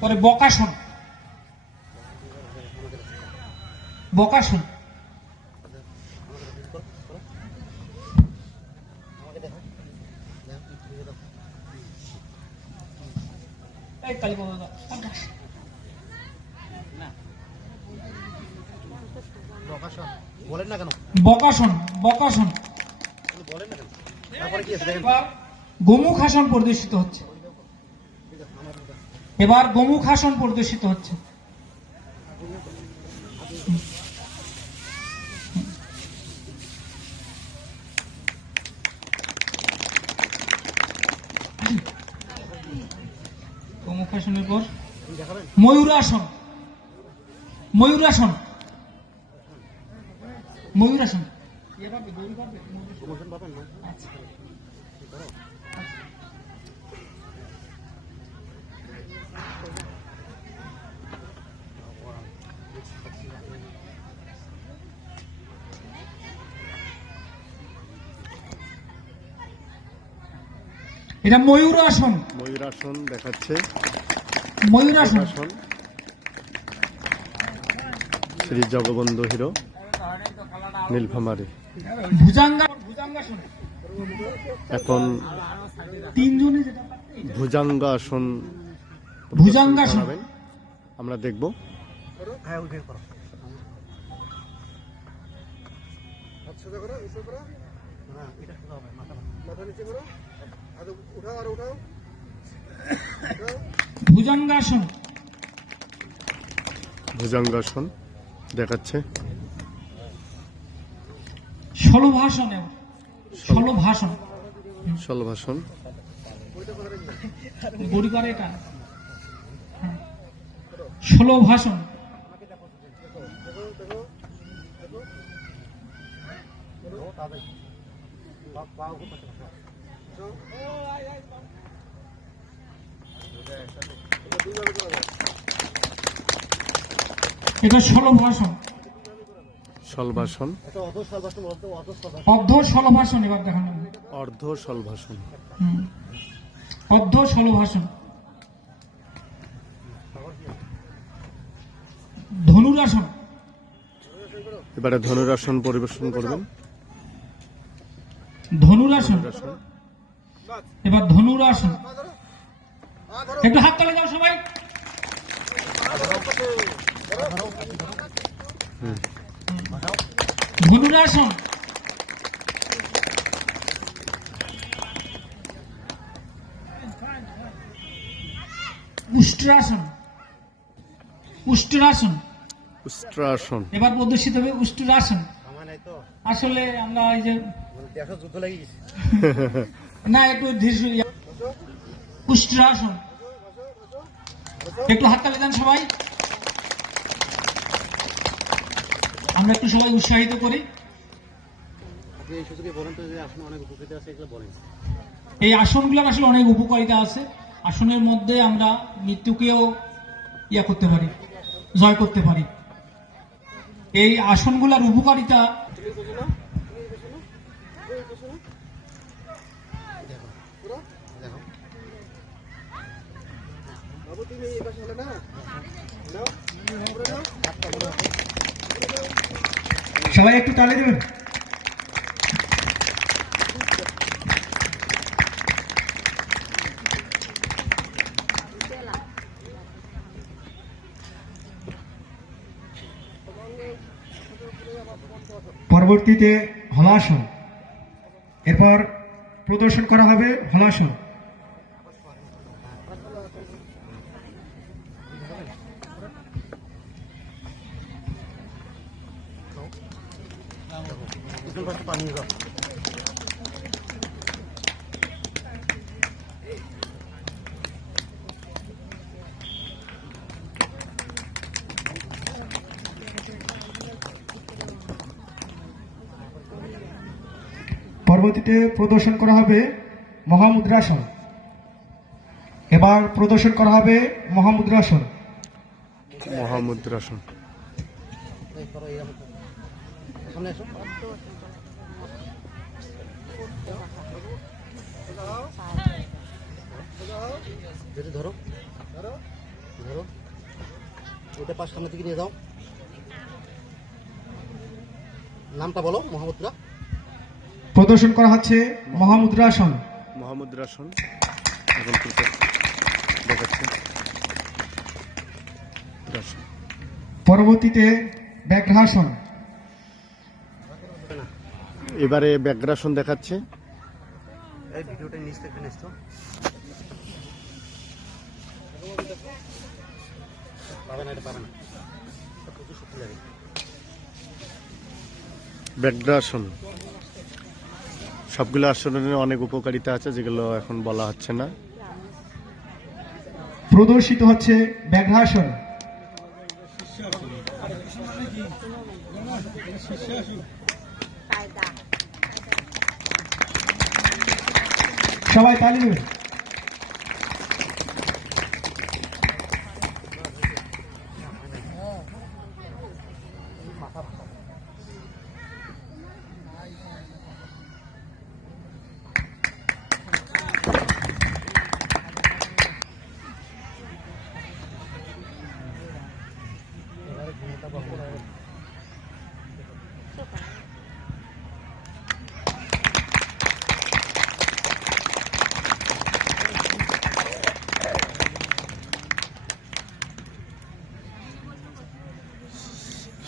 পরে বকাসন বকাসন এই কালী বাবা বলেন না কেন? বকাসন বকাসন আপনি বলেন না কেন? তারপরে কি আছে দেখেন। গোমুখ আসন প্রদর্শিত হচ্ছে। এবার গোমুখ আসন প্রদর্শিত হচ্ছে। গোমুখ আসনের পর ময়ূরাসন ময়ূরাসন ময়ূরাসন পাবেন ময়ূর আসন। এটা ময়ূরাসন ময়ূরাসন দেখাচ্ছে। ময়ূরাসন আসন। শ্রী জগবন্ধু হিরো নীলফামারি। এখন ভুজাঙ্গাসন ভুজাঙ্গাসন। আমরা দেখব। হ্যাঁ আচ্ছা উঠাও ভুজাঙ্গাসন ভুজাঙ্গাসন দেখাচ্ছে। ষোলভাসন এবার। ষোলভাসন সলভাসন বড়ি করে এটা হ্যাঁ। ষোলভাসন সলভাসন এটা অত সর্বাষ্ট অর্ধ ষোলভাসন এবার দেখানো। অর্ধ। অর্ধ ধনুরাসন। এবারে ধনুরাসন পরিবেশন করবেন। ধনুরাসন। এবার ধনুরাসন। একটু হাত তালে দাও সবাই। ধনুরাসন। উষ্ট্রাসন। উষ্ট্রাসন। উষ্ট্রাসন। এবার প্রদর্শিত হবে উষ্ট্রাসন। আসলে আমরা এই যে না একটু ধীর উষ্ট্রাসন। একটু হাততালি দেন সবাই। আমরা একটু সবাই উৎসাহিত করি। এই আসনগুলোর আসলে অনেক উপকারিতা আছে। আসনের মধ্যে আমরা মৃত্যুকেও ইয়া করতে পারি জয় করতে পারি। এই আসনগুলোর উপকারিতা? সবাই একটু তালে দেবেন? পরবর্তীতে হলাসন। এরপর প্রদর্শন করা হবে হলাসন। পানি পরবর্তীতে প্রদর্শন করা হবে মহামুদ্রাসন। এবার প্রদর্শন করা হবে মহামুদ্রাসন। মহামুদ্রাসন। ধরো ধরো ধরো ওইটা পাশ সামনে থেকে নিয়ে যাও। নামটা বলো মোহাম্মদরা প্রদর্শন করা হচ্ছে মহামুদ্রাসন মহামুদ্রাসন এখন দেখাচ্ছে। পরবর্তীতে ব্যাঘ্রাসন এবারে ব্যাঘ্রাসন দেখাচ্ছে। এই সবগুলো আসনের অনেক উপকারিতা আছে, যেগুলো এখন বলা হচ্ছে না। প্রদর্শিত হচ্ছে ব্যাঘ্রাসন সবাই তালি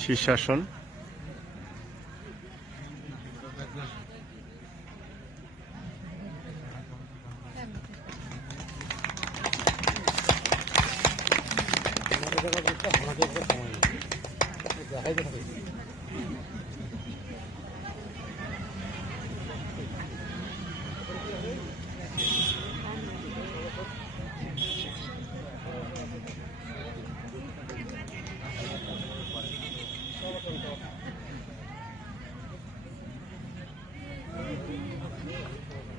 শীর্ষাসন। আমাদের জায়গা বলতে